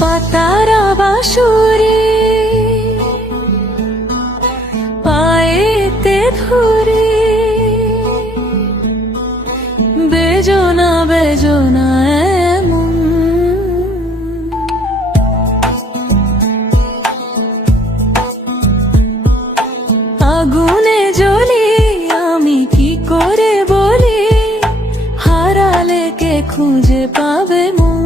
পাতারা বাঁশুরে পায়েতে ধরে বেজনা বেজনা এমন আগুনে জ্বলি আমি কি করে বলি হারালে কে খুঁজে পাবে মন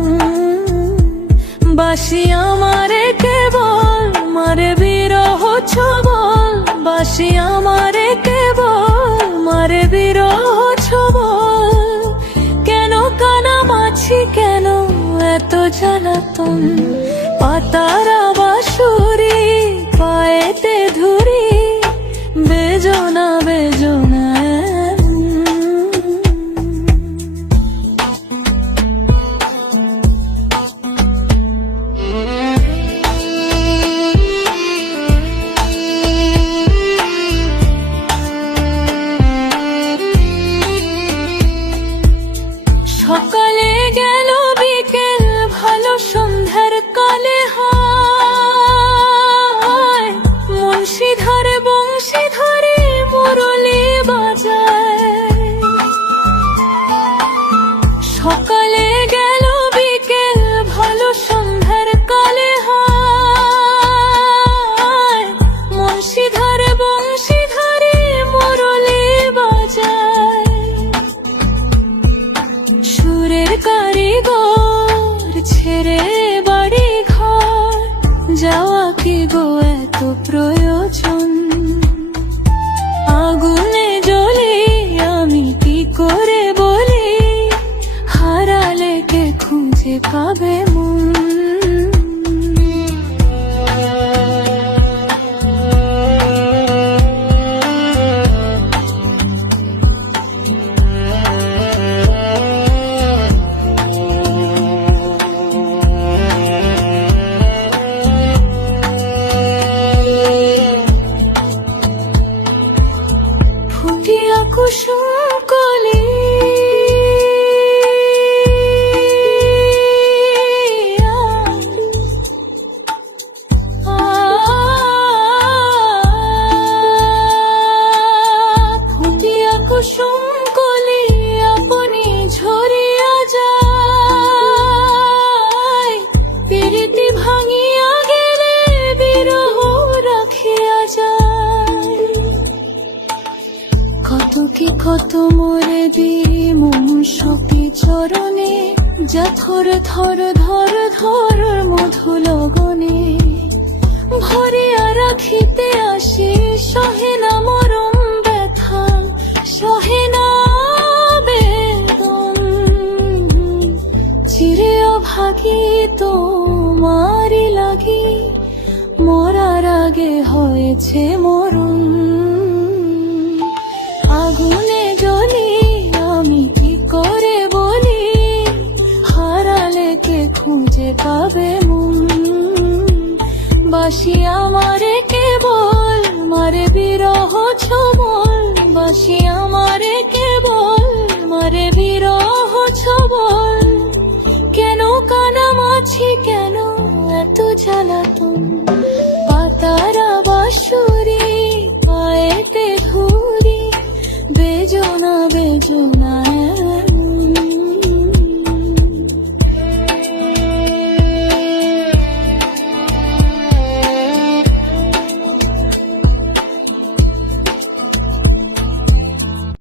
বাসি আমারে কেবল মারে বিরহ ছবল বাসি আমারে কেবল মারে বিরহ ছবল কেন কানামাছি কেন এত জ্বালাতন পাতারা বাঁশুরি পায়েতে ধরি বেজনা বেজনা সকালে গেল বিকেল ভালো সন্ধ্যার কালে হয় মুন্সি ধরে বংশী ধরে মুরলি বাজায় সকালে গেল বিকেল ভালো সন্ধ্যার কালে হয় মুন্সি ধরে বংশী ধরে মুরলি বাজায় সুরের কারিগর ছেড়ে বাড়ি ঘর যাওয়া কি গো এত প্রয়োজন আগুনে জ্বলি আমি কি করে বলি হারালে কে খুঁজে পাবে মন ফুটিয়া কুসুম কলি ফুটিয়া কুসুম কলি আপনি ঝরিয়া যায় প্রীতি ভাঙিয়া গেলে বিরহ রাখিয়া যায় কত কি কত মোরে দি মনুষ্যকে চরণে যা থর থর ধর ধর মধু লগনে ভরিয়া রাখিতে আসি সহে না মরম ব্যথা সহে না বেদন চিরে অভাগী তোমারি লাগি মরার আগে হয়েছে মরণ আগুনে জ্বলি আমি কি করে বলি হারালে কে খুঁজে পাবে মন বাসি আমারে কেবল মারে বিরহ ছবল বাসি আমারে কেবল মারে বিরহ ছবল কেন কানামাছি কেন এত জ্বালাতন পাতারা বাঁশুরি পায়েতে ধরি বেজনা বেজনা